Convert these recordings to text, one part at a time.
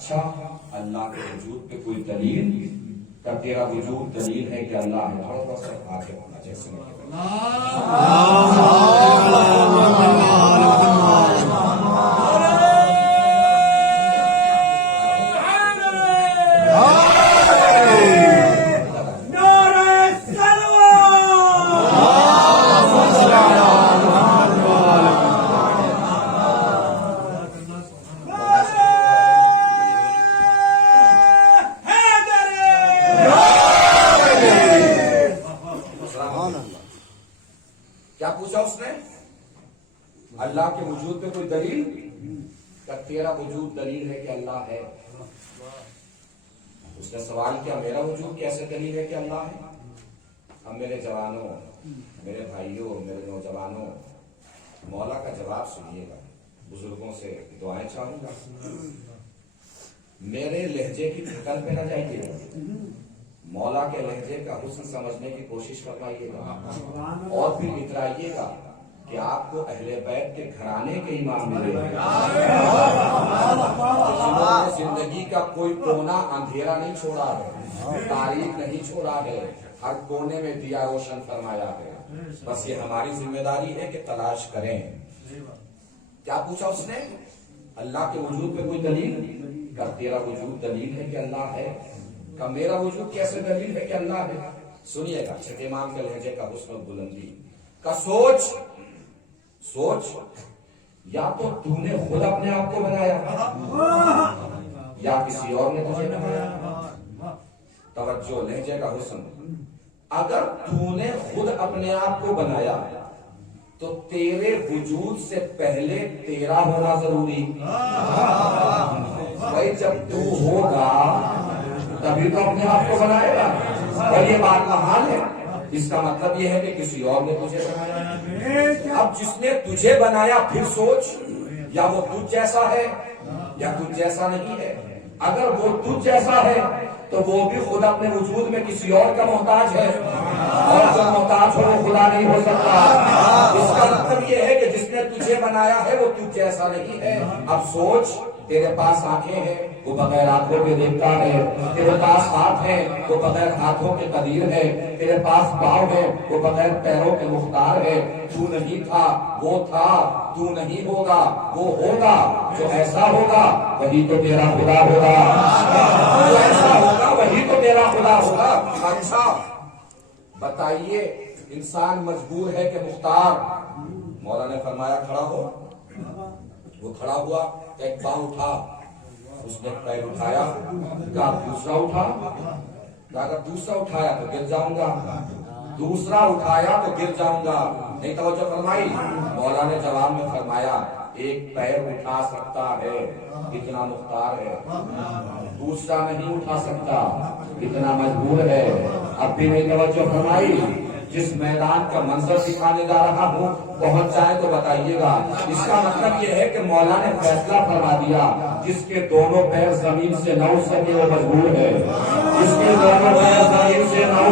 اچھا اللہ کے وجود پہ کوئی دلیل؟ کیا تیرا وجود دلیل ہے کہ اللہ ہے؟ تھوڑا سا آگے ہونا جیسے کیا پوچھا اس نے؟ اللہ کے وجود پہ کوئی دلیل؟ کیا تیرا وجود دلیل ہے کہ اللہ ہے؟ اس نے سوال کیا میرا وجود کیسے دلیل ہے کہ اللہ ہے؟ اب میرے جوانوں، میرے بھائیوں، میرے نوجوانوں، مولا کا جواب سنیے گا، بزرگوں سے دعائیں چاہوں گا، میرے لہجے کی تھکن پہ نہ جائیے گا، مولا کے لہجے کا حسن سمجھنے کی کوشش فرمائیے گا، اور پھر اترائیے گا کہ آپ کو اہل بیت کے گھرانے کے امام ملے گا، جنہوں نے زندگی کا کوئی کونا اندھیرا نہیں چھوڑا ہے، تاریخ نہیں چھوڑا ہے، ہر کونے میں دیا روشن فرمایا ہے۔ بس یہ ہماری ذمہ داری ہے کہ تلاش کریں۔ کیا پوچھا اس نے؟ اللہ کے وجود پہ کوئی دلیل؟ کیا تیرا وجود دلیل ہے کہ اللہ ہے؟ کہ میرا وجود کیسے دلیل ہے کہ اللہ ہے؟ سنیے گا چھٹے امام کے لہجے کا حسن و بلندی کا سوچ یا تو تو نے خود اپنے آپ کو بنایا یا کسی اور نے تجھے بنایا۔ توجہ، لہجے کا حسن۔ اگر تو نے خود اپنے آپ کو بنایا تو تیرے وجود سے پہلے تیرا ہونا ضروری، بھائی جب تو ہوگا تبھی تو اپنے آپ کو بنائے گا، اور یہ بات کا حال ہے۔ اس کا مطلب یہ ہے کہ کسی اور نے تجھے بنایا۔ اب جس نے تجھے بنایا پھر سوچ، یا وہ تجھ جیسا ہے یا تجھ جیسا نہیں ہے۔ اگر وہ تجھ جیسا ہے تو وہ بھی خود اپنے وجود میں کسی اور کا محتاج ہے، اور جب محتاج ہو وہ خدا نہیں ہو سکتا۔ اس کا مطلب یہ ہے کہ جس نے تجھے بنایا ہے وہ تجھ جیسا نہیں ہے۔ اب سوچ، تیرے پاس آنکھیں ہیں وہ بغیر آنکھوں کے دیکھتا ہے، تیرے پاس ہاتھ ہیں وہ بغیر ہاتھوں کے قدیر ہے، تیرے پاس پاؤں ہے وہ بغیر پیروں کے مختار ہے۔ تو نہیں تھا وہ تھا، تو نہیں ہوگا وہ ہوگا، جو ایسا ہوگا وہی تو تیرا خدا ہوگا، جو ایسا ہوگا وہی تو تیرا خدا ہوگا۔ اچھا بتائیے، انسان مجبور ہے کہ مختار؟ مولا نے فرمایا کھڑا ہو، وہ کھڑا ہوا، ایک پاؤں اٹھا، اس نے پیر اٹھایا، کہا دوسرا اٹھا، کہا اگر دوسرا اٹھایا تو گر جاؤں گا، دوسرا اٹھایا تو گر جاؤں گا، نہیں توجہ فرمائی؟ مولا نے جواب میں فرمایا ایک پیر اٹھا سکتا ہے، اتنا مختار ہے، دوسرا نہیں اٹھا سکتا، اتنا مجبور ہے۔ اب بھی نہیں توجہ فرمائی؟ جس میدان کا منظر دکھانے جا رہا ہوں پہنچ جائے تو بتائیے گا۔ اس کا مطلب یہ ہے کہ مولا نے فیصلہ فرما دیا، جس کے دونوں پیر زمین سے نہ اٹھ سکے وہ مجبور ہے، جس کے دونوں پیر زمین سے نہ اٹھ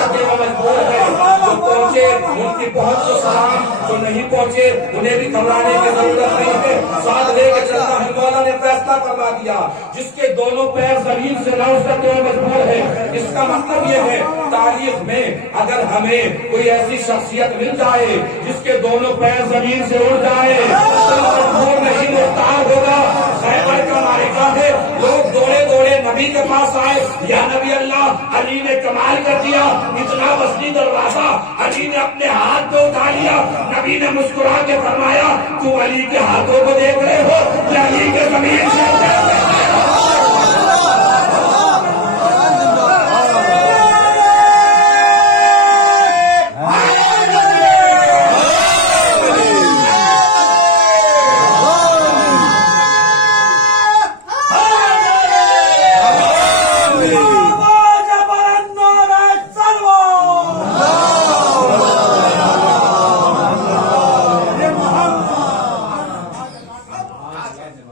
سکے وہ مجبور ہے۔ جو پہنچے ان کی پہنچ کو سلام، جو نہیں پہنچے انہیں بھی گھبرانے کی ضرورت نہیں ہے، ساتھ لے کے چلنا ہے۔ مولا نے فیصلہ فرما دیا، جس کے دونوں پیر زمین سے نہ اٹھ سکے وہ مجبور ہے۔ اس کا مطلب یہ ہے تاریخ میں اگر ہمیں کوئی ایسی شخصیت مل جائے جس کے دونوں پیر زمین سے اڑ جائے تو مجبور نہیں، مختار ہوگا۔ خیبر کا معرکہ ہے، لوگ دوڑے دوڑے نبی کے پاس آئے، یا نبی اللہ، علی نے کمال کر دیا، اتنا وسیع دروازہ، علی نے اپنے ہاتھ کو اٹھا لیا۔ نبی نے مسکرا کے فرمایا تو علی کے ہاتھوں کو دیکھ رہے ہو یا علی کے زمین سے اٹھ رہے ہو؟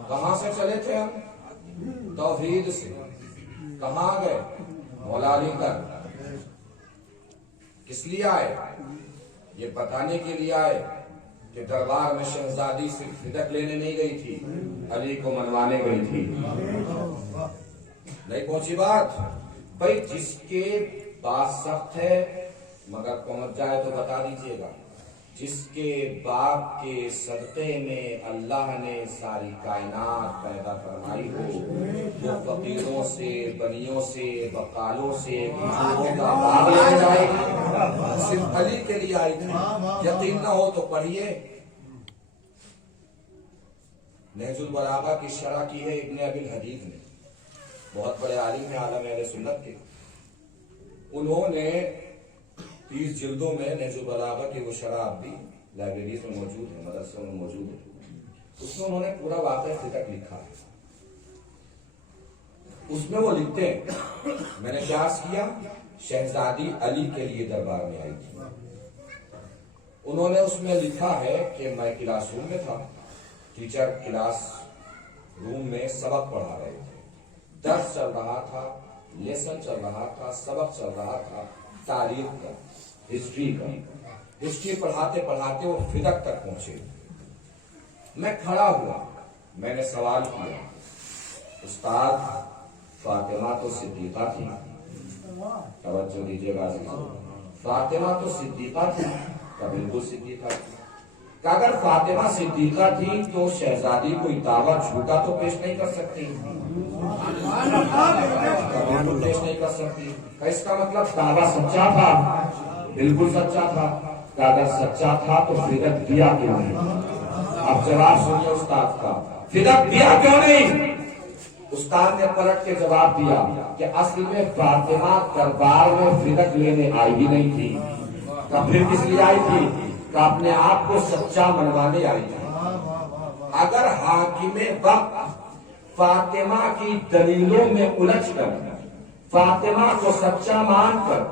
کہاں سے چلے تھے ہم؟ توحید سے۔ کہاں گئے؟ مولا علی تک۔ کس لیے آئے؟ یہ بتانے کے لیے آئے کہ دربار میں شہزادی صرف فدق لینے نہیں گئی تھی، علی کو منوانے گئی تھی۔ نہیں پہنچی بات؟ بھائی جس کے بات سخت ہے مگر پہنچ جائے تو بتا دیجئے گا۔ جس کے باپ کے صدقے میں اللہ نے ساری کائنات پیدا فرمائی ہو، وہ فقیروں سے، بنیوں سے، بقالوں سے گھیچوؤں کا باغ لے جائے گی، صرف علی کے لیے آئی تھی۔ یقین نہ ہو تو پڑھیے، نہج البلاغہ کی شرح کی ہے ابن ابی الحدیث نے، بہت بڑے عالم ہیں عالم اہل سنت کے۔ انہوں نے 30 جلدوں میں نہج البلاغہ کی وہ شرح بھی لائبریریز میں موجود ہے، مدرسوں میں موجود ہے، اس میں انہوں نے پورا واقعہ فدق لکھا ہے۔ اس میں وہ لکھتے ہیں، میں نے قیاس کیا، شہزادی علی کے لیے دربار میں آئی تھی۔ انہوں نے اس میں لکھا ہے کہ میں کلاس روم میں تھا، ٹیچر کلاس روم میں سبق پڑھا رہے تھے، درس چل رہا تھا، لیسن چل رہا تھا، سبق چل رہا تھا تاریخ کا، ہسٹری پڑھاتے پڑھاتے وہ فدق تک پہنچے۔ میں کھڑا ہوا، میں نے سوال کیا، استاد فاطمہ تو صدیقہ تھی، توجہ دیجیے گا عزیزو، فاطمہ تو صدیقہ تھی، کیا بالکل صدیقہ تھی؟ کہ اگر فاطمہ صدیقہ تھی تو شہزادی کوئی دعویٰ جھوٹا تو پیش نہیں کر سکتی، پیش نہیں کر سکتی۔ اس کا مطلب دعویٰ سچا تھا، بالکل سچا تھا۔ کہ اگر سچا تھا تو فدق دیا کیوں نہیں؟ اب جواب سنیے استاد کا، فدق دیا کیوں نہیں؟ استاد نے پلٹ کے جواب دیا کہ اصل میں فاطمہ دربار میں فدق لینے آئی ہی نہیں تھی، تو پھر کس لیے آئی تھی؟ کہ اپنے آپ کو سچا منوانے آئی تھی۔ اگر حاکم وقت فاطمہ کی دلیلوں میں الجھ کر فاطمہ کو سچا مان کر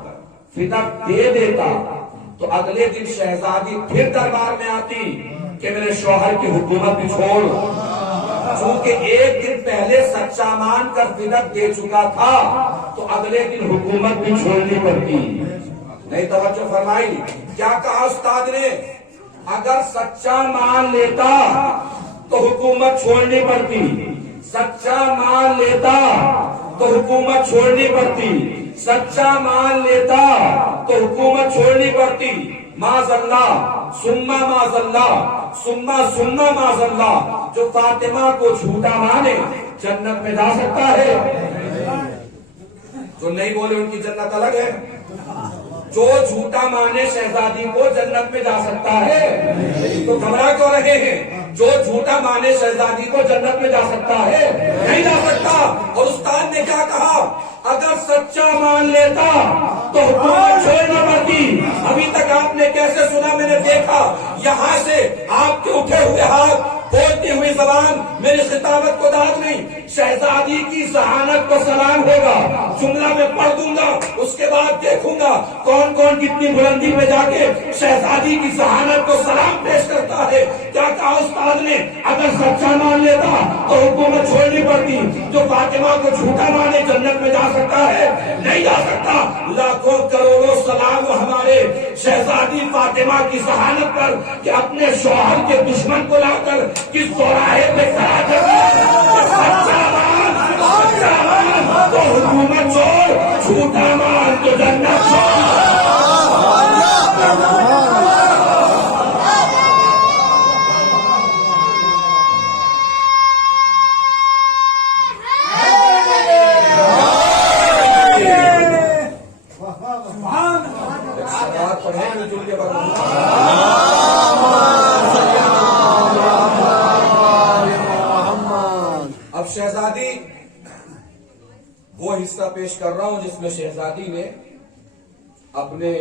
فدق دے دیتا تو اگلے دن شہزادی پھر دربار میں آتی کہ میرے شوہر کی حکومت بھی چھوڑ، چونکہ ایک دن پہلے سچا مان کر فدق دے چکا تھا تو اگلے دن حکومت بھی چھوڑنی پڑتی۔ نہیں توجہ فرمائی؟ کیا کہا استاد نے؟ اگر سچا مان لیتا تو حکومت چھوڑنی پڑتی، سچا مان لیتا تو حکومت چھوڑنی پڑتی، سچا مان لیتا تو حکومت چھوڑنی پڑتی۔ معاذ اللہ ثم معاذ اللہ ثم معاذ اللہ، جو فاطمہ کو جھوٹا مانے جنت میں جا سکتا ہے؟ جو نہیں بولے ان کی جنت الگ ہے۔ جو جھوٹا مانے شہزادی کو جنت میں جا سکتا ہے، تو گھبرا کیوں رہے ہیں؟ جو جھوٹا مانے شہزادی کو جنت میں جا سکتا ہے؟ نہیں جا سکتا۔ اور استاد نے کیا کہا؟ اگر سچا مان لیتا تو حکومت چھوڑنی پڑتی۔ ابھی تک آپ نے کیسے سنا؟ میں نے دیکھا یہاں سے آپ کے اٹھے ہوئے ہاتھ، بولتی ہوئی زبان، میری خطابت کو داد نہیں، شہزادی کی ذہانت کو سلام ہوگا، جملہ میں پڑھ دوں گا، اس کے بعد دیکھوں گا کون کون کتنی بلندی پہ جا کے شہزادی کی ذہانت کو سلام پیش کرتا ہے۔ کیا کہا استاد نے؟ اگر سچا مان لیتا تو حکومت چھوڑنی پڑتی۔ جو فاطمہ کو جھوٹا مانے جنت میں جا سکتا ہے؟ نہیں جا سکتا۔ لاکھوں کروڑوں سلام ہمارے شہزادی فاطمہ کی ذہانت پر کہ اپنے شوہر کے دشمن کو لا کر کس چوراہے پہ کھڑا کر سچا مان تو حکومت چھوڑ، جھوٹا مان تو جنت چھوڑ۔ اب شہزادی وہ حصہ پیش کر رہا ہوں جس میں شہزادی نے اپنے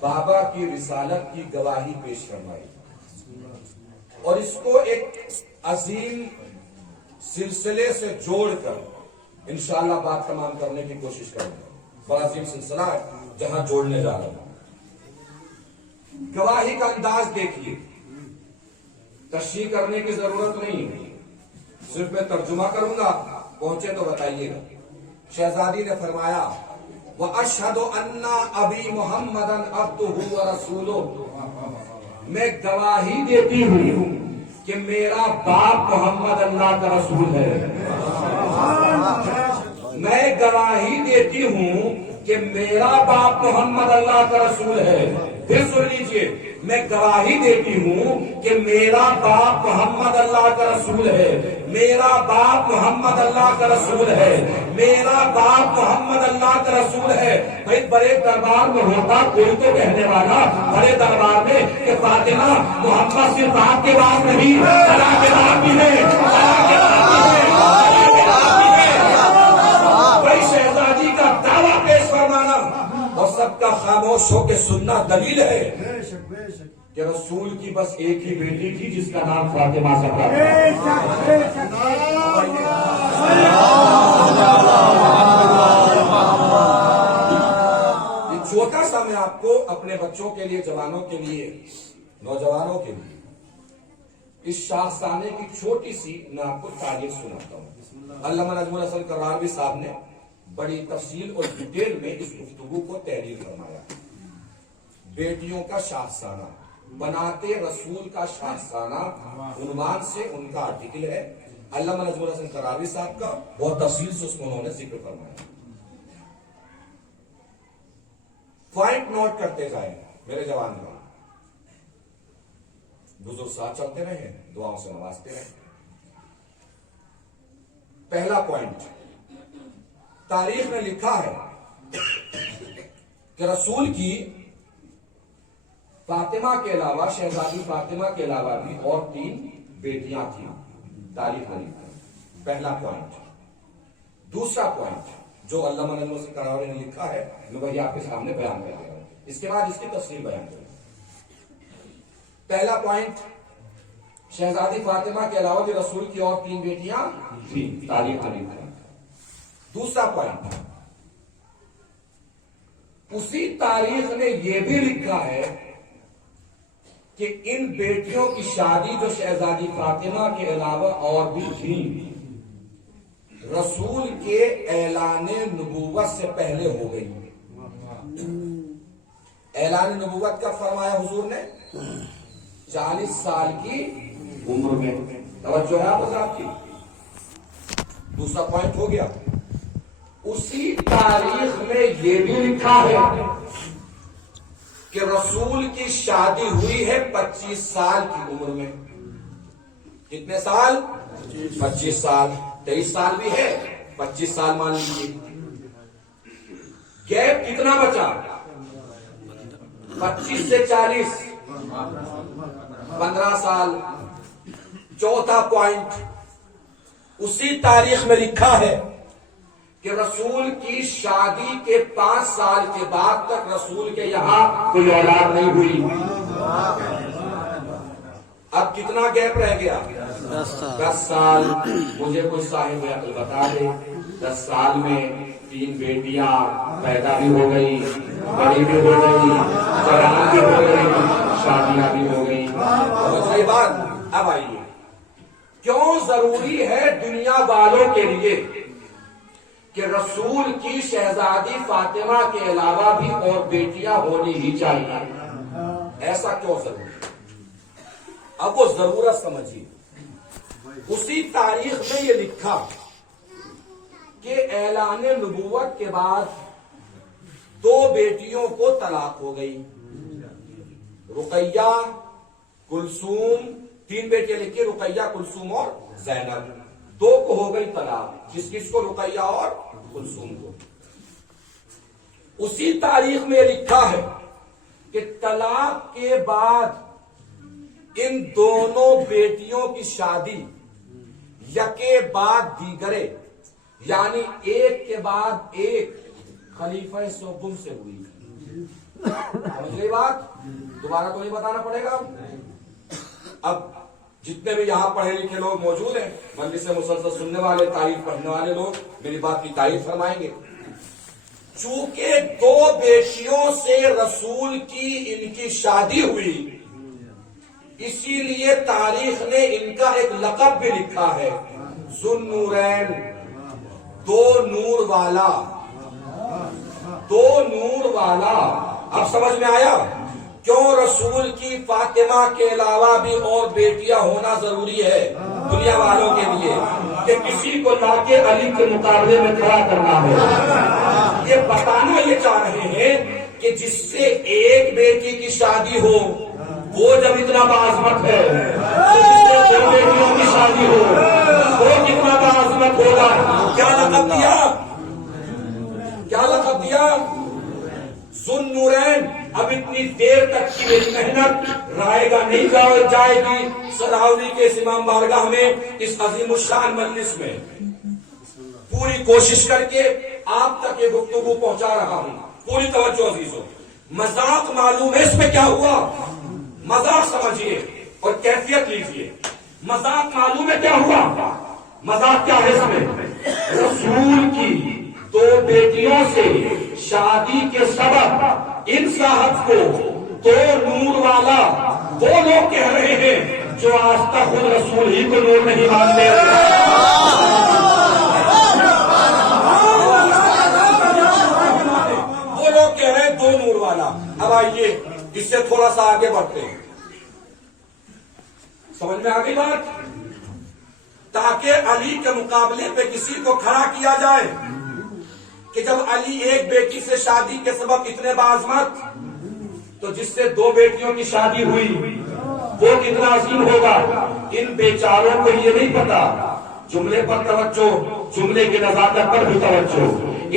بابا کی رسالت کی گواہی پیش کروائی، اور اس کو ایک عظیم سلسلے سے جوڑ کر انشاءاللہ بات تمام کرنے کی کوشش کروں گا۔ بڑا عظیم سلسلہ ہے جہاں جوڑنے جا رہا ہوں۔ گواہی کا انداز دیکھیے، تشریح کرنے کی ضرورت نہیں ہے، صرف میں ترجمہ کروں گا، پہنچے تو بتائیے گا۔ شہزادی نے فرمایا وَأَشْهَدُ أَنَّ أَبِي مُحَمَّدًا عَبْدُهُ وَرَسُولُهُ، میں گواہی دیتی ہوں کہ میرا باپ محمد اللہ کا رسول ہے. میں گواہی دیتی ہوں کہ میرا باپ محمد اللہ کا رسول ہے. پھر سن لیجئے, میں گواہی دیتی ہوں کہ میرا باپ محمد اللہ کا رسول ہے. میرا باپ محمد اللہ کا رسول ہے. میرا باپ محمد اللہ کا رسول ہے. بھائی بڑے دربار میں ہوتا کوئی تو کہنے والا بڑے دربار میں کہ فاطمہ محمد صرف باپ کے بعد نہیں, اللہ کے بعد بھی ہے, اللہ کے بعد بھی ہے, بھائی شہزادی کا دعویٰ پیش فرمانا اور سب کا خاموش ہو کے سننا دلیل ہے کہ رسول کی بس ایک ہی بیٹی تھی جس کا نام فاطمہ زہرا تھا. یہ چھوٹا سا میں آپ کو اپنے بچوں کے لیے, جوانوں کے لیے, نوجوانوں کے لیے اس شاہسانے کی چھوٹی سی میں آپ کو تاریخ سناتا ہوں. علامہ نجم الحسن کراروی صاحب نے بڑی تفصیل اور ڈیٹیل میں اس گفتگو کو تحریر فرمایا. بیٹیوں کا شاہسانہ, بناتے رسول کا شاہسانہ عنوان سے ان کا آرٹیکل ہے. علامہ نجم الحسن کراروی صاحب کا بہت تفصیل سے اس میں انہوں نے ذکر فرمایا. پوائنٹ نوٹ کرتے جائیں میرے جوان جوان, بزرگ ساتھ چلتے رہے, دعاؤں سے نوازتے رہے. پہلا پوائنٹ, تاریخ میں لکھا ہے کہ رسول کی فاطمہ کے علاوہ, شہزادی فاطمہ کے علاوہ بھی اور 3 بیٹیاں تھیں. تاریخ میں لکھا ہے. پہلا پوائنٹ. دوسرا پوائنٹ جو علامہ نجم الحسن کراروی نے لکھا ہے میں وہی آپ کے سامنے بیان کر رہا ہوں. اس کے بعد اس کی تفصیل بیان کروں. پہلا پوائنٹ, شہزادی فاطمہ کے علاوہ بھی رسول کی اور 3 بیٹیاں تھیں. تاریخ میں لکھا ہے. دوسرا پوائنٹ, اسی تاریخ نے یہ بھی لکھا ہے کہ ان بیٹیوں کی شادی جو شہزادی فاطمہ کے علاوہ اور بھی تھی رسول کے اعلان نبوت سے پہلے ہو گئی. اعلان نبوت کا فرمایا حضور نے 40 سال کی عمر میں. توجہ ہے آپ حضرات کی. دوسرا پوائنٹ ہو گیا. اسی تاریخ میں یہ بھی لکھا ہے کہ رسول کی شادی ہوئی ہے 25 سال کی عمر میں. کتنے سال؟ 25 سال. 23 سال بھی ہے, 25 سال مان لیجیے. گیپ کتنا بچا؟ 25 سے 40, 15 سال. چوتھا پوائنٹ, اسی تاریخ میں لکھا ہے کہ رسول کی شادی کے 5 سال کے بعد تک رسول کے یہاں کوئی اولاد نہیں ہوئی. اب کتنا گیپ رہ گیا؟ 10 سال. مجھے کوئی صاحب عقل بتا دے 10 سال میں 3 بیٹیاں پیدا بھی ہو گئی, بڑی بھی ہو گئی, جوان بھی ہو گئی, شادیاں بھی ہو گئی. صحیح بات. اب آئیے, کیوں ضروری ہے دنیا والوں کے لیے کہ رسول کی شہزادی فاطمہ کے علاوہ بھی اور بیٹیاں ہونی ہی چاہیے؟ ایسا کیوں ضروری ہے؟ اب وہ ضرورت سمجھیے. اسی تاریخ میں یہ لکھا کہ اعلان نبوت کے بعد 2 بیٹیوں کو طلاق ہو گئی. رقیہ, کلثوم, 3 بیٹیاں لکھی, رقیہ, کلثوم اور زینب. 2 کو ہو گئی طلاق. کس کو؟ رقیہ اور کلثوم کو. اسی تاریخ میں لکھا ہے کہ طلاق کے بعد ان دونوں بیٹیوں کی شادی یکے بعد دیگرے, یعنی ایک کے بعد ایک خلیفہ سوم سے ہوئی. سمجھ گئی بات؟ دوبارہ تو نہیں بتانا پڑے گا. اب جتنے بھی یہاں پڑھے لکھے لوگ موجود ہیں, مجلس سے مسلسل سننے والے, تاریخ پڑھنے والے لوگ میری بات کی تائید فرمائیں گے. چونکہ 2 بیٹیوں سے رسول کی ان کی شادی ہوئی, اسی لیے تاریخ نے ان کا ایک لقب بھی لکھا ہے, ذوالنورین, 2 نور والا. 2 نور والا. اب سمجھ میں آیا؟ کیوں رسول کی فاطمہ کے علاوہ بھی اور بیٹیاں ہونا ضروری ہے دنیا والوں کے لیے کہ کسی کو لا کے علی کے مقابلے میں کھڑا کرنا ہے؟ یہ بتانا یہ چاہ رہے ہیں کہ جس سے ایک بیٹی کی شادی ہو وہ جب اتنا باعظمت ہے تو جس سے دو بیٹیوں کی شادی ہو وہ کتنا باعظمت ہوگا؟ کیا لقب دیا؟ کیا لقب دیا؟ ذو نورین۔ اب اتنی دیر تک کی میری محنت رائے گا نہیں جائے گی سراولی کے اس امام بارگاہ میں، اس عظیم الشان مجلس میں پوری کوشش کر کے آپ تک یہ گفتگو پہنچا رہا ہوں۔ پوری توجہ عزیزوں، مذاق معلوم ہے اس میں کیا ہوا؟ مذاق سمجھیے اور کیفیت لیجیے۔ مذاق معلوم ہے کیا ہوا؟ مذاق کیا ہے اس میں؟ رسول کی دو بیٹیوں سے شادی کے سبب ان صاحب کو دو نور والا وہ لوگ کہہ رہے ہیں جو آج تک خود رسول ہی کو نور نہیں مانتے۔ وہ لوگ کہہ رہے ہیں دو نور والا۔ اب آئیے اس سے تھوڑا سا آگے بڑھتے ہیں، سمجھ میں آگئی بات؟ تاکہ علی کے مقابلے پہ کسی کو کھڑا کیا جائے کہ جب علی ایک بیٹی سے شادی کے سبب اتنے باعظمت، تو جس سے دو بیٹیوں کی شادی ہوئی وہ کتنا عظیم ہوگا۔ ان بیچاروں کو یہ نہیں پتا، جملے پر توجہ، جملے کی نزاکت پر بھی توجہ،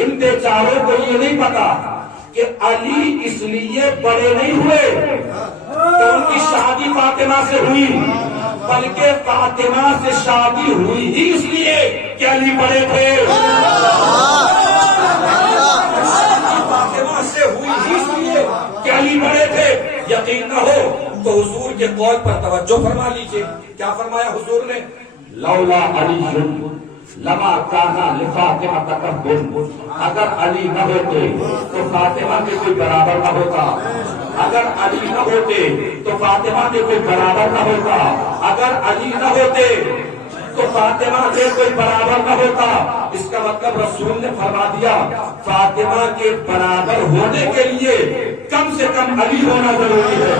ان بیچاروں کو یہ نہیں پتا کہ علی اس لیے بڑے نہیں ہوئے کہ ان کی شادی فاطمہ سے ہوئی، بلکہ فاطمہ سے شادی ہوئی ہی اس لیے کہ علی بڑے تھے۔ فاطمہ سے ہوئی ہی اس لیے کہ علی بڑے تھے۔ یقین نہ ہو تو حضور کے قول پر توجہ فرما لیجئے۔ کیا فرمایا حضور نے؟ لولا علی لما کانا لفاطمہ تکبر، اگر علی نہ ہوتے تو فاطمہ کے کوئی برابر نہ ہوتا، اگر علی نہ ہوتے تو فاطمہ کے کوئی برابر نہ ہوتا، اگر علی نہ ہوتے تو فاطمہ کے کوئی برابر نہ ہوتا۔ اس کا مطلب رسول نے فرما دیا فاطمہ کے برابر ہونے کے لیے کم سے کم علی ہونا ضروری ہے۔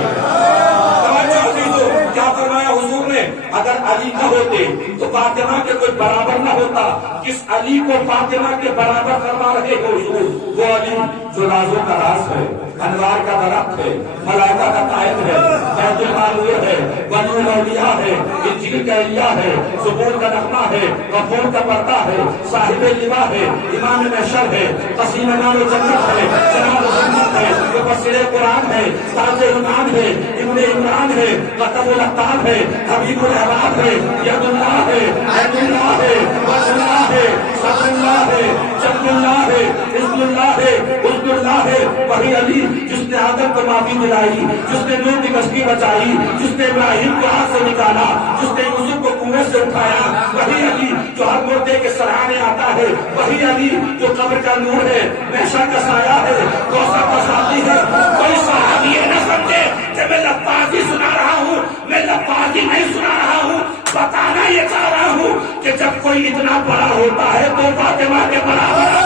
کیا فرمایا حضور نے؟ اگر علی نہ ہوتے تو فاطمہ کے کوئی برابر نہ ہوتا۔ کس علی کو فاطمہ کے برابر فرما رہے ہو حضور؟ وہ علی جو رازوں کا راز ہے، انوار کا درخت ہے، ملائکہ کا قائد ہے، بیت المعمور ہے، ولی الاولیاء ہے، انجیل کا الیاء ہے، زبور کا نغمہ ہے، غفور کا پردہ ہے، صاحب لواء ہے، امام محشر ہے، قسیم نار و جنت ہے، جناب جنت ہے، مفسر قرآن ہے، تاج ایمان ہے، ابن عمران ہے، قطب الاقطاب ہے، حبیب العباد ہے، ید اللہ ہے، عید اللہ ہے، وجہ اللہ ہے، صدر اللہ ہے، جد اللہ ہے، عزم اللہ ہے، عزم اللہ ہے۔ وہی علی جس نے آدم کو معافی دلائی، جس نے نوح کی کشتی بچائی، جس نے ابراہیم کو آگ سے نکالا، جس نے یوسف کو کنویں سے اٹھایا، وہی علی جو ہر مردے کے سراہنے آتا ہے، وہی علی جو قبر کا نور ہے، محشر کا سایہ ہے، کوثر کا ساتھی ہے۔ کوئی صحابی یہ نہ سمجھے کہ میں لفاظی سنا رہا ہوں، میں لفاظی نہیں سنا رہا ہوں، بتانا یہ چاہ رہا ہوں کہ جب کوئی اتنا بڑا ہوتا ہے تو فاطمہ کے برابر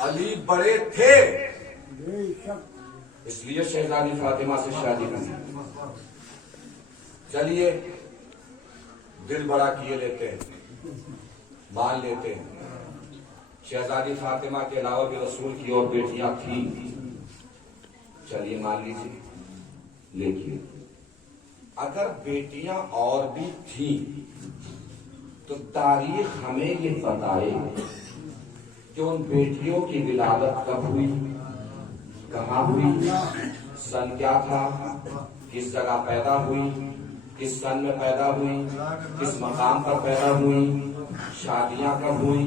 علی بڑے تھے اس لیے شہزادی فاطمہ سے شادی کرنی۔ چلیے دل بڑا کیے لیتے ہیں، مان لیتے ہیں شہزادی فاطمہ کے علاوہ بھی رسول کی اور بیٹیاں تھیں، چلیے مان لیجیے۔ لیکن اگر بیٹیاں اور بھی تھیں تو تاریخ ہمیں یہ بتائے کہ ان بیٹیوں کی ولادت کب ہوئی، کہاں ہوئی، سن کیا تھا، کس جگہ پیدا ہوئی، کس سن میں پیدا ہوئی، کس مقام پر پیدا ہوئی، شادیاں کب ہوئی،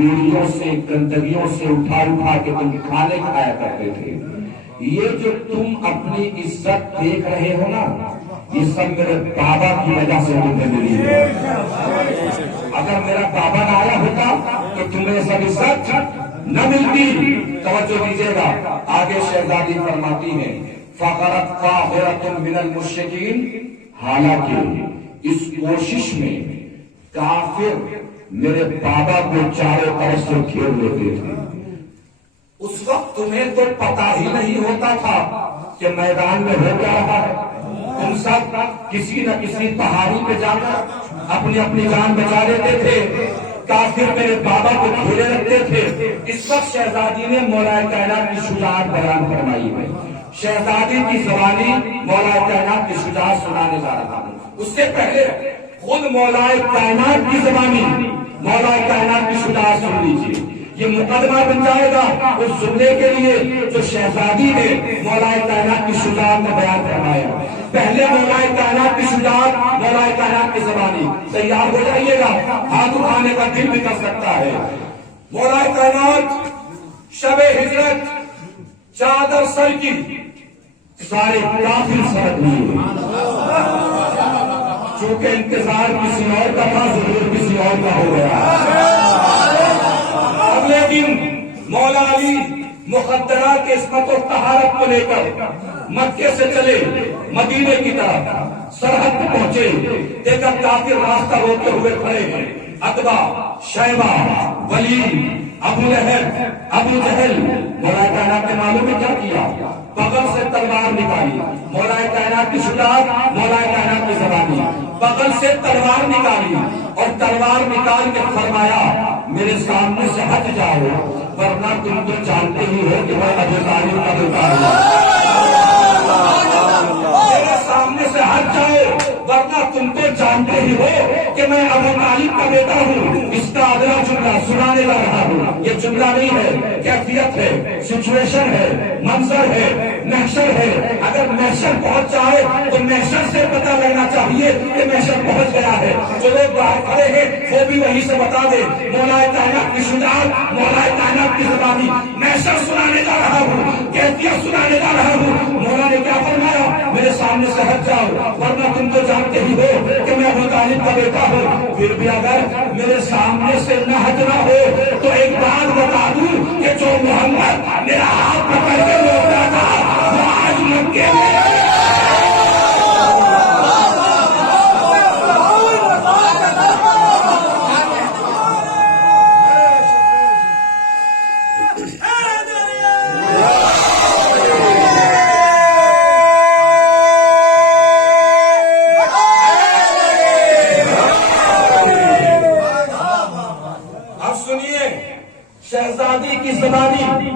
کوڑیوں سے گندگیوں سے اٹھا اٹھا کے تم کھانے کھایا کرتے تھے. یہ جو تم اپنی عزت دیکھ رہے ہو نا، یہ سب میرے بابا کی وجہ سے تمہیں ملی ہے. اگر میرا بابا نہ آیا ہوتا تو تمہیں سب عزت نہ ملتی. توجہ دیجیے گا، آگے شہزادی فرماتی ہے فقرت قاہرۃ من المشرکین، حالانکہ اس کوشش میں کافر میرے بابا کو چاروں طرف سے گھیر لیتے تھے. اس وقت تمہیں تو پتا ہی نہیں ہوتا تھا کہ میدان میں ہو کیا رہا ہے. تم سب کسی نہ کسی پہاڑی پہ جا کر اپنی اپنی جان بچا لیتے تھے. کافر میرے بابا کو گھیرے رکھتے تھے. اس وقت شہزادی نے مولا کائنات کی شجاعت بیان فرمائی ہے. شہزادی کی زبانی مولا کائنات کی شجاعت سنانے جا رہا ہوں. اس سے پہلے خود مولا کائنات کی زبانی مولا کائنات کی شجاعت سن لیجیے. یہ مقدمہ بن جائے گا اس جملے کے لیے جو شہزادی نے مولا کائنات کی شجاعت میں بیان فرمایا. پہلے مولا کائنات کی شجاعت مولا کائنات کی زبانی. تیار ہو جائیے گا، ہاتھ اٹھانے کا دل بھی کر سکتا ہے. مولا کائنات شب ہجرت چادر سر کی، سارے کافر سرد ہوئے. چونکہ انتظار کسی اور کا تھا، ضرور کسی اور کا ہو گیا. اگلے دن مولا علی مخدرہ کے عصمت و طہارت کو لے کر مکے سے چلے مدینے کی طرف. سرحد پہ پہنچے، دیکھا کافر راستہ روکے ہوئے کھڑے ہیں. عتبہ، شیبہ، ولید، ابو لہب، ابو جہل. مولا کائنات نے معلوم ہے کیا کیا؟ بغل سے تلوار نکالی. مولا کائنات کی شجاعت مولا کائنات کی زبانی. بغل سے تلوار نکالی اور تلوار نکال کے فرمایا میرے سامنے سے ہٹ جاؤ، ورنہ تم تو جانتے ہی ہو کہ میں ابو طالب کا بیٹا ہوں. میرے سامنے سے ہٹ جاؤ، ورنہ تم تو جانتے ہی ہو کہ میں ابو طالب کا بیٹا ہوں. اس کا اگلا جملہ سنانے جا رہا ہوں. یہ جملہ نہیں ہے، کیفیت ہے، سچویشن ہے، منظر ہے، محشر ہے. اگر محشر پہنچ جائے تو محشر سے پتہ لگنا چاہیے کہ محشر پہنچ گیا ہے. جو لوگ باہر کھڑے ہیں وہ بھی وہیں سے بتا دے. مولا کائنات کی شجاعت مولا کائنات کی زبانی. محشر سنانے جا رہا ہوں، کیفیت سنانے جا رہا ہوں. مولا نے کیا فرمایا؟ میرے سامنے سے ہٹ جاؤ، ورنہ تم تو جانتے ہی ہو کہ میں ابو طالب کا بیٹا ہوں. پھر بھی اگر میرے سامنے سے نہ ہٹنا ہو تو ایک بات بتا دوں کہ جو محمد میرا ہاتھ پکڑ کے روکتا تھا وہ آج مکے میں شہزادی کی زبانی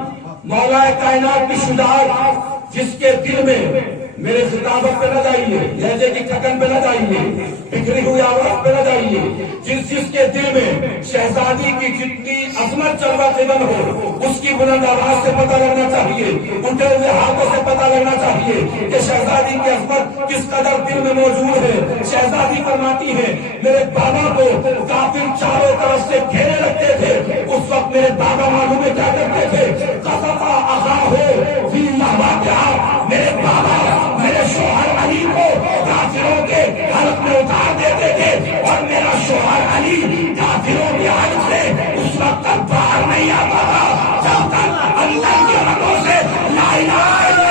مولا کائنات کی شجاعت جس کے دل میں میرے خطابت پہ نہ جائیے، لہجے کی تھکن پہ نہ جائیے، بکھری ہوئی آواز پہ نہ جائیے. جس کے دل میں شہزادی کی جتنی عظمت جلوہ فکن ہو اس کی بلند آواز سے پتہ لگنا چاہیے، اٹھے ہوئے ہاتھوں سے پتہ لگنا چاہیے کہ شہزادی کی عظمت کس قدر دل میں موجود ہے. شہزادی فرماتی ہے میرے بابا کو کافر چاروں طرف سے گھیرے رکھتے تھے. اس وقت میرے بابا معلوم میں کیا کرتے تھے؟ قصفا اخاہو فی مہواکہا. میرے بابا میرے شوہر علی کو کافروں کے حلق میں اتار دیتے تھے اور میرا شوہر علی کافروں کے حلق سے اس وقت تک باہر نہیں آتا تھا جب تک اندر کی رگوں سے لا الہ الا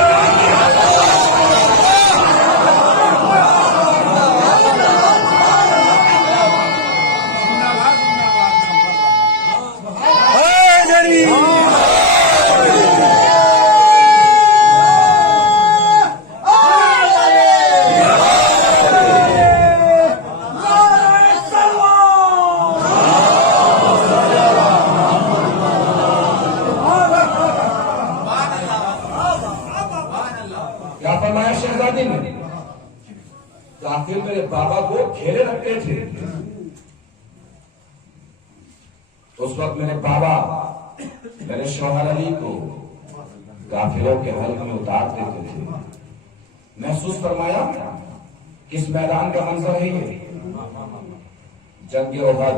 کافر میرے بابا کو گھیرے رکھتے تھے. اس وقت میرے بابا میرے شوہر علی کو کافروں کے حلق میں اتار دیتے تھے. محسوس فرمایا کس میدان کا منظر ہے یہ؟ جنگ احد.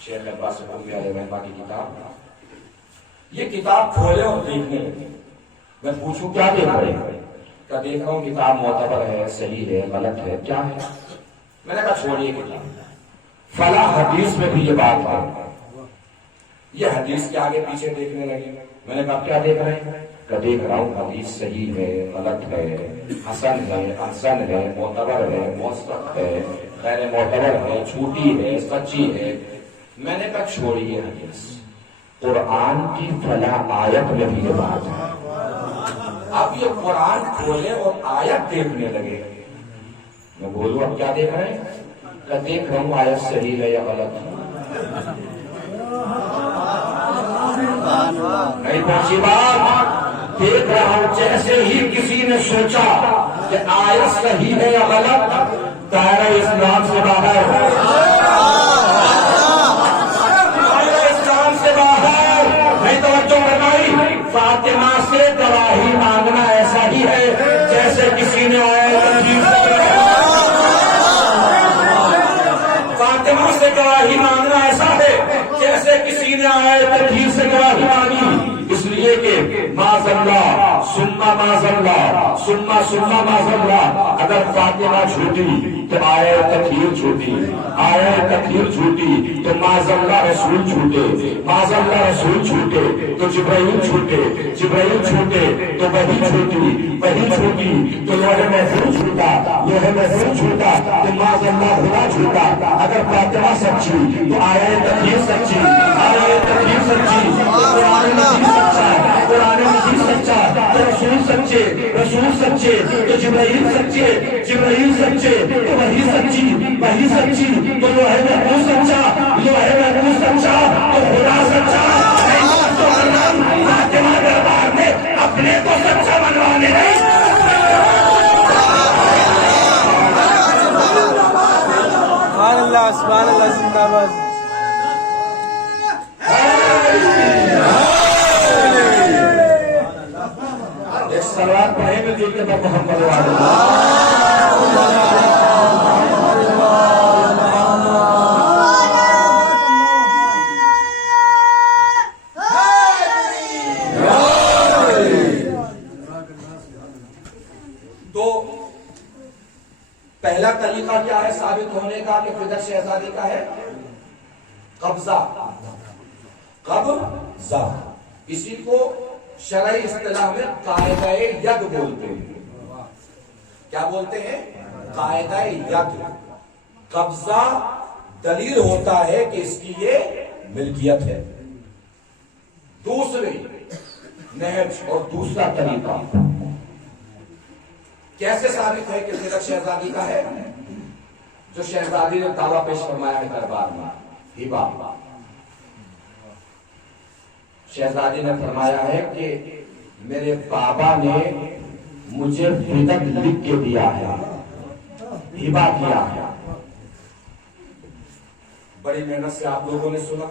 شیخ عباس قمی علیہ رحمہ کی کتاب، یہ کتاب کھولے اور دیکھنے لگے. میں پوچھوں کیا دیکھ رہے ہیں؟ کیا دیکھ رہا ہوں کتاب معتبر ہے، صحیح ہے، غلط ہے، کیا ہے؟ میں نے کہا چھوڑیے کتاب، فلاں حدیث میں بھی یہ بات ہے. یہ حدیث کے آگے پیچھے دیکھنے لگے. میں نے کہا کیا دیکھ رہے ہیں؟ کہ دیکھ رہا ہوں حدیث صحیح ہے، غلط ہے، حسن ہے، احسن ہے، معتبر ہے، موثق ہے، غیر معتبر ہے، جھوٹی ہے، سچی ہے. میں نے کہا چھوڑیے حدیث، قرآن کی فلاں آیت میں بھی یہ بات ہے. اب یہ قرآن کھولے اور آیت دیکھنے لگے. میں بولوں اب کیا دیکھ رہے ہیں؟ کہ دیکھ رہا ہوں آیت صحیح ہے یا غلط ہے. نہیں پہنچی بات. دیکھ رہا ہوں جیسے ہی کسی نے سوچا کہ آیت صحیح ہے یا غلط، دائرہ اسلام سے باہر، دائرہ اسلام سے باہر. نہیں توجہ بنائی. فاطمہ سے گواہی مانگنا ایسا ہی ہے جیسے کسی نے فاطمہ سے گواہی مانگنا ایسا ہے جیسے کسی نے آئے تکلیف سے گواہی مانگی. اس لیے کہ معاذ اللہ سننا معاذ اللہ سننا معاذ اللہ. اگر فاطمہ جھوٹی تو آئے تکلیف جھوٹی، آئے تکلیف جھوٹی تو معاذ اللہ رسول جھوٹے، معاذ اللہ رسول جھوٹے تو جبرائیل جھوٹے، جبرائیل جھوٹے تو وحی جھوٹی، وحی جھوٹی تو لوح محفوظ جھوٹا، لوح محفوظ جھوٹا تو معاذ اللہ خدا جھوٹا. اگر فاطمہ سچی تو آئے تکلیف سچی، آئے تکلیف سچی، قرآن مجید سچا، قرآن مجید سچا تو رسول سچے، رسول سچے تو جبرائیل سچے، جبرائیل سچے تو وحی سچی، وحی سچی تو لوح محفوظ سچا، لوح محفوظ سچا تو خدا سچا. فاطمہ دربار میں اپنے کو سچا بنوانے نہیں. سبحان اللہ، سبحان اللہ، زندہ باد. ایک سلوات پڑھے میں دیکھ کے میں محمد والے تو پہلا طریقہ کیا ہے ثابت ہونے کا کہ فدق شہزادی کا ہے؟ قبضہ، قبضہ. اسی کو شرعی اصطلاح میں قاعدہ ید بولتے ہیں. کیا بولتے ہیں؟ قاعدہ ید. قبضہ دلیل ہوتا ہے کہ اس کی یہ ملکیت ہے. دوسری نہج اور دوسرا طریقہ کیسے ثابت ہے کہ فدق شہزادی کا ہے؟ جو شہزادی نے دعویٰ پیش فرمایا ہے دربار میں، ہبہ. شہزادی نے فرمایا ہے کہ میرے بابا نے مجھے فدق لکھ کے دیا ہے، ہبہ کیا ہے. بڑی محنت سے آپ لوگوں نے سنا،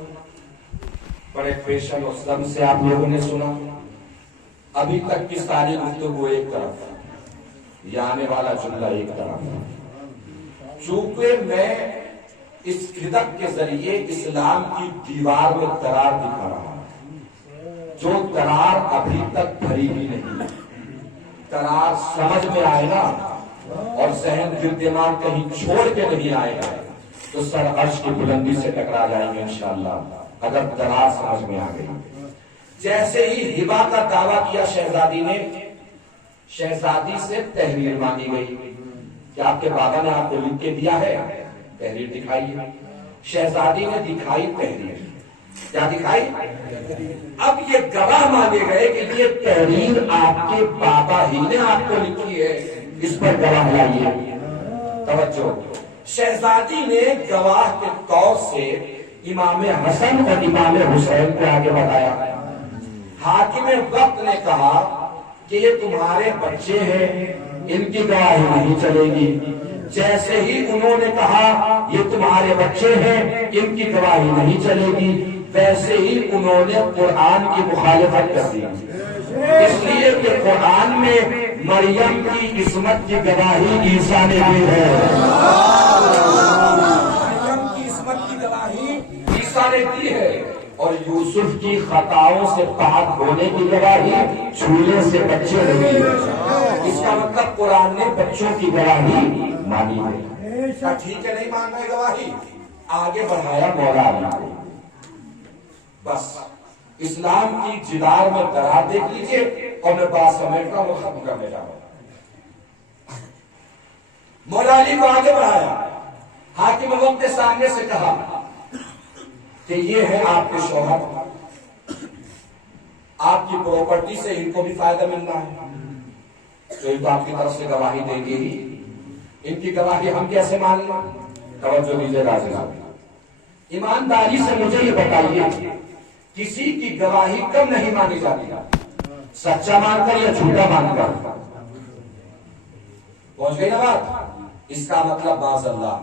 بڑے پیشن اور صبر سے آپ لوگوں نے سنا. ابھی تک کی ساری گفتگو ایک طرف، یہ آنے والا جملہ ایک طرف. چونکہ میں اس فدق کے ذریعے اسلام کی دیوار میں درار دکھا رہا ہوں، جو درار ابھی تک بھری بھی نہیں. درار سمجھ میں آئے گا اور ذہن دل دماغ کہیں چھوڑ کے نہیں آئے گا تو سر عرش کی بلندی سے ٹکرا جائیں گے انشاءاللہ، اگر درار سمجھ میں آ گئی. جیسے ہی ہبہ کا دعویٰ کیا شہزادی نے، شہزادی سے تحریر مانگی گئی کہ آپ کے بابا نے آپ کو لکھ کے دیا ہے، تحریر دکھائیے. شہزادی نے دکھائی تحریر. کیا دکھائی؟ اب یہ گواہ مانگے گئے کہ یہ تحریر آپ کے بابا ہی نے آپ کو لکھی ہے، اس پر گواہ لائیے. توجہ. شہزادی نے گواہ کے طور سے امام حسن اور امام حسین کو آگے بڑھایا. حاکم وقت نے کہا کہ یہ تمہارے بچے ہیں، ان کی گواہی نہیں چلے گی. جیسے ہی انہوں نے کہا یہ تمہارے بچے ہیں، ان کی گواہی نہیں چلے گی، ویسے ہی انہوں نے قرآن کی مخالفت کر دی. اس لیے کہ قرآن میں مریم کی عصمت کی گواہی عیسیٰ نے دی ہے. مریم کی عصمت کی گواہی حصہ لیتی ہے، اور یوسف کی خطاؤں سے پاک ہونے کی گواہی چولہے سے بچے ہوئی ہے۔ اس کا مطلب قرآن نے بچوں کی گواہی مانی ہے۔ ٹھیک ہے، نہیں مان رہے گواہی، آگے بڑھایا بڑھایا مولا علی کو۔ بس اسلام کی جدار میں درار دیکھ لیجئے، اور میں بات سمیٹ رہا ہوں، ختم کرنے جا رہا ہوں۔ مولا علی کو آگے بڑھایا، حاکم وقت نے سامنے سے کہا کہ یہ ہے آپ کے شوہر، آپ کی پراپرٹی سے ان کو بھی فائدہ ملنا ہے، تو یہ تو آپ کی طرف سے گواہی دیں گے ہی، ان کی گواہی ہم کیسے مان لیں؟ توجہ دیجیے راضی صاحب، ایمانداری سے مجھے یہ بتائیے کسی کی گواہی کب نہیں مانی جاتی؟ سچا مان کر یا جھوٹا مان کر؟ پہنچ گئی نا بات؟ اس کا مطلب باذ اللہ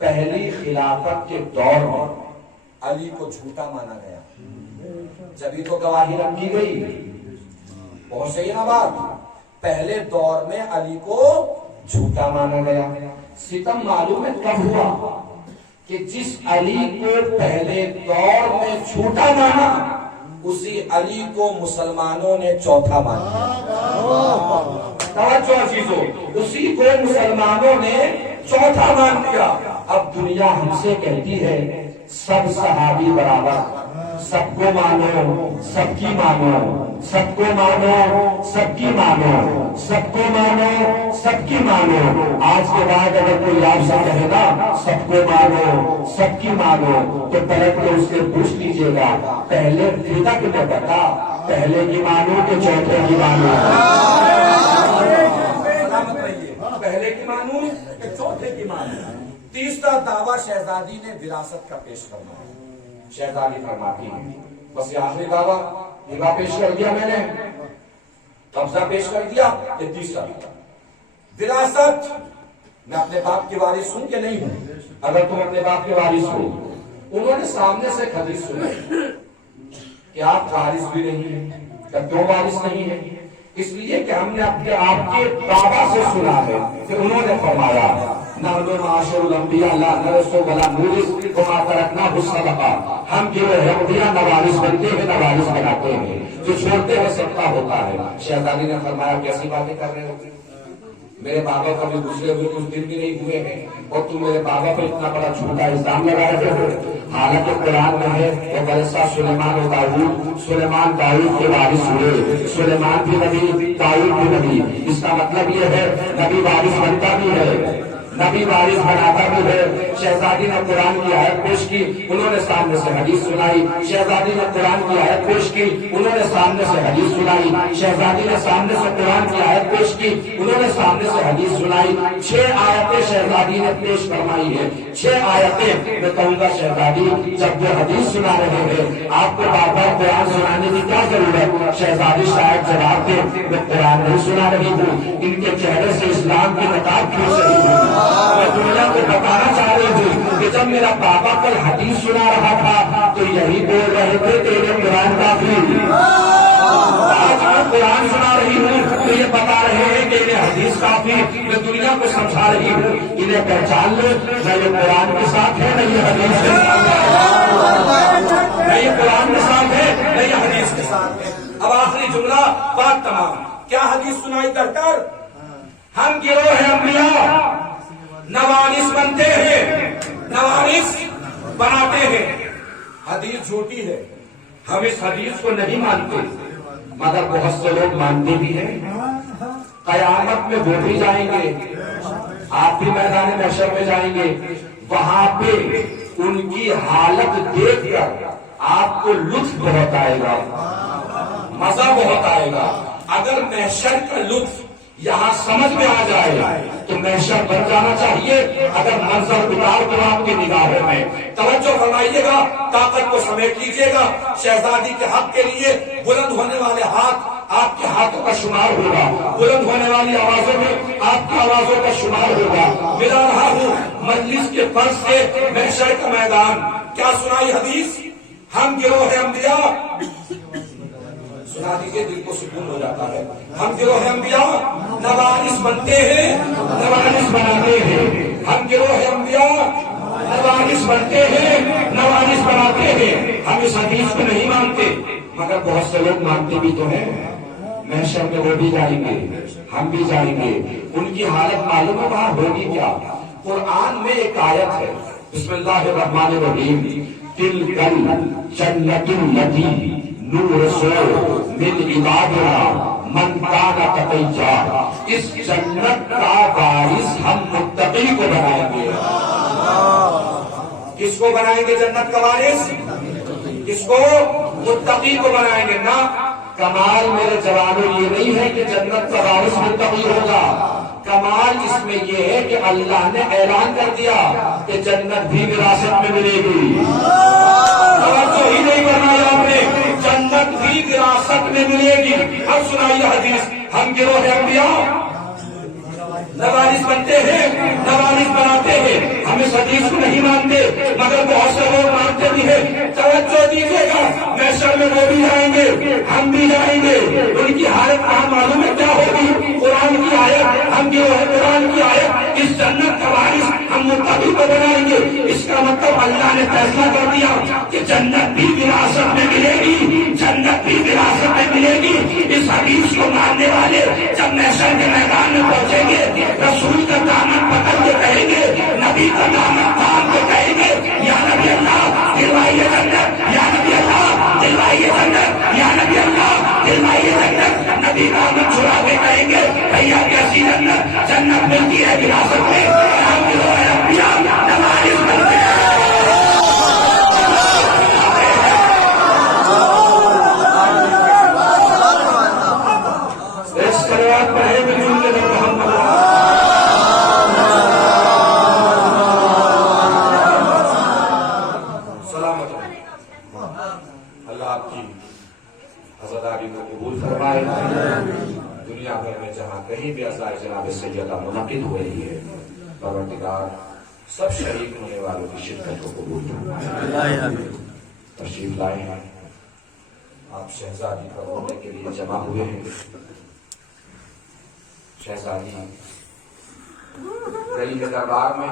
پہلی خلافت کے دور میں علی کو جھوٹا مانا گیا، جبھی تو گواہی رکھی گئی۔ پہنچ گئی نا بات؟ پہلے دور میں علی کو جھوٹا مانا گیا۔ ستم معلوم ہے کب ہوا؟ کہ جس علی کو پہلے دور میں جھوٹا مانا، اسی علی کو مسلمانوں نے چوتھا مانا۔ توجہ عزیزو، اسی کو مسلمانوں نے چوتھا مان لیا۔ اب دنیا ہم سے کہتی ہے سب صحابی برابر، سب کو مانو، سب کی مانو، سب کو مانو، سب کی مانو، سب کو مانو، سب کی مانو۔ آج کے بعد اگر کوئی آپ سے کہے نا سب کو مانو، سب کی مانو، تو پلٹ کے اس سے پوچھ لیجئے گا پہلے فرقہ میں بتا، پہلے کی مانو کہ چوتھے کی مانو؟ پہلے کی مانو کہ چوتھے کی مانو؟ تیسرا دعویٰ شہزادی نے وراثت کا پیش کرنا ہے۔ شہزادی فرماتی ہے بس یہ آخری دعویٰ نگاہ پیش کر دیا میں نے، قبضہ پیش کر دیا، یہ تیسرا وراثت۔ میں اپنے باپ کی وارث ہوں کہ نہیں ہوں؟ اگر تم اپنے باپ کے وارث ہو، انہوں نے سامنے سے ایک حدیث سنی کہ آپ وارث بھی نہیں ہیں۔ کیوں وارث نہیں ہیں؟ اس لیے کہ ہم نے اپنے آپ کے بابا سے سنا ہے کہ انہوں نے فرمایا نحن معاشر الانبیاء لا نرث ولا نورث وما ترکناه صدقہ، ہم گروہ انبیاء نہ وارث بنتے ہیں نہ وارث بناتے ہیں، جو چھوڑتے ہیں صدقہ ہوتا ہے۔ شہزادی نے فرمایا کیسی باتیں کر رہے ہو؟ میرے بابا کبھی گزرے ہوئے کچھ دن بھی نہیں ہوئے ہیں اور تم میرے بابا پر اتنا بڑا جھوٹا الزام لگا رہے ہو۔ حالانکہ قرآن میں ہے وہ برسا سلیمان و داؤد، سلیمان داؤد کے وارث ہوئے، سلیمان بھی نبی، داؤد بھی نبی۔ اس کا مطلب یہ ہے نبی وارث بنتا بھی ہے، نبی وارث بناتا بھی ہے۔ شہزادی نے قرآن کی آیت پیش کی، انہوں نے سامنے سے حدیث سنائی۔ شہزادی نے قرآن کی آیت پیش کی، انہوں نے سامنے سے حدیث سنائی۔ شہزادی نے سامنے سے قرآن کی آیت پیش کی، انہوں نے سامنے سے حدیث سنائی۔ 6 آیتیں شہزادی نے پیش فرمائی ہے، 6 آیتیں۔ میں کہوں گا شہزادی جب وہ حدیث سنا رہے ہیں آپ کو بار بار قرآن سنانے کی کیا ضرورت؟ شہزادی شاید جواب دے میں قرآن نہیں سنا رہی ہوں، ان کے چہرے سے اسلام کی نقاب کھینچ رہی ہوں۔ میں دنیا کو بتانا چاہ رہی ہوں کہ جب میرا بابا کل حدیث سنا رہا تھا تو یہی بول رہے تھے تیرے قرآن کافی۔ آج میں قرآن سنا رہی ہوں تو یہ بتا رہے ہیں کہ انہیں حدیث کافی۔ میں دنیا کو سمجھا رہی ہوں انہیں پہچان لو، نہ یہ قرآن کے ساتھ ہے نہ یہ حدیث کے ساتھ ہے، نہ یہ قرآن کے ساتھ ہے نہ یہ حدیث کے ساتھ ہے۔ اب آخری جملہ بات تمام۔ کیا حدیث سنائی کر کر ہم گروہ انبیاء نہ وارث بنتے ہیں نہ وارث بناتے ہیں۔ حدیث جھوٹی ہے، ہم اس حدیث کو نہیں مانتے، مگر بہت سے لوگ مانتے بھی ہیں۔ قیامت میں وہ بھی جائیں گے، آپ بھی میدان محشر میں جائیں گے، وہاں پہ ان کی حالت دیکھ کر آپ کو لطف بہت آئے گا، مزہ بہت آئے گا۔ اگر محشر کا لطف یہاں سمجھ میں آ جائے تو محشر بن جانا چاہیے۔ اگر منظر اتار دو آپ کی نگاہوں میں، توجہ فرمائیے گا، طاقت کو سمیٹ لیجیے گا۔ شہزادی کے حق کے لیے بلند ہونے والے ہاتھ آپ کے ہاتھوں کا شمار ہوگا، بلند ہونے والی آوازوں میں آپ کی آوازوں کا شمار ہوگا۔ ملا رہا ہوں مجلس کے فرش سے محشر کا میدان۔ کیا سنائی حدیث؟ ہم گروہ انبیاء، سنا دیجیے دل کو سکون ہو جاتا ہے۔ ہم گروہ انبیاء نہ وارث بنتے ہیں نہ وارث بناتے ہیں، ہم گروہ انبیاء نہ وارث بنتے ہیں نہ وارث بناتے مانتے، مگر بہت سے لوگ مانتے بھی تو ہیں۔ محشر میں وہ بھی جائیں گے، ہم بھی جائیں گے، ان کی حالت معلوم ہے وہاں ہوگی کیا؟ قرآن میں ایک آیت ہے، بسم اللہ الرحمن الرحیم، تلکل جنت التی نورث من عبادنا من کان تقیا، اس جنت کا وارث ہم متقی کو بنائیں گے۔ کس کو بنائیں گے جنت کا وارث؟ کس کو؟ متقی کو بنائیں گے نا۔ کمال میرے جوانوں یہ نہیں ہے کہ جنت کا وارث متقی ہوگا، کمال اس میں یہ ہے کہ اللہ نے اعلان کر دیا کہ جنت بھی وراثت میں ملے گی۔ توجہ ہی نہیں فرمایا آپ نے، جنت بھی وراثت میں ملے گی۔ اب سنائیے حدیث، ہم گروہ انبیاء نوارث بنتے ہیں، نوارث بناتے ہیں، ہم اس حدیث کو نہیں مانتے مگر بہت سے لوگ مانتے بھی ہیں۔ توجہ دیجیے گا، محشر میں وہ بھی جائیں گے، ہم بھی جائیں گے، ان کی حالت کہاں معلوم ہے کیا ہوگی؟ قرآن کی آیت، ہم جو ہے قرآن کی آیت، اس جنت کا وارث ہم متقی کو بنائیں گے۔ اس کا مطلب اللہ نے فیصلہ کر دیا کہ جنت بھی وراثت میں ملے گی، جنت بھی وراثت میں ملے گی۔ اس حدیث کو ماننے والے جب محشر کے میدان میں پہنچیں گے، رسول کا دامن پکڑ کے کہیں گے، نبی کا دامن تھام کے کہیں گے، یا نبی اللہ دلوائیے جنت، یا نبی اللہ دلوائیے جنت، یا نبی اللہ دلوائیے جنت۔ نبی دامن چھڑا کے کہیں گے، بھیا کیسی جنت؟ جنت ملتی ہے وراثت میں، ہم گروہ انبیاء نوارث بنتے ہیں۔ اس کروات پڑھے ملون کے لئے محمد سلامت رہے۔ اللہ آپ کی عزاداری کو قبول فرمائے۔ دنیا بھر میں جہاں کہیں بھی عزائے جناب سیدہ منعقد ہو رہی ہے، پروردگار سب شریک ہونے والوں کی شرکت کو قبول فرمائے۔ تشریف لائے ہیں، آپ شہزادی کا ہونے کے لیے جمع ہوئے ہیں۔ شہزادی گئی ہے دربار میں،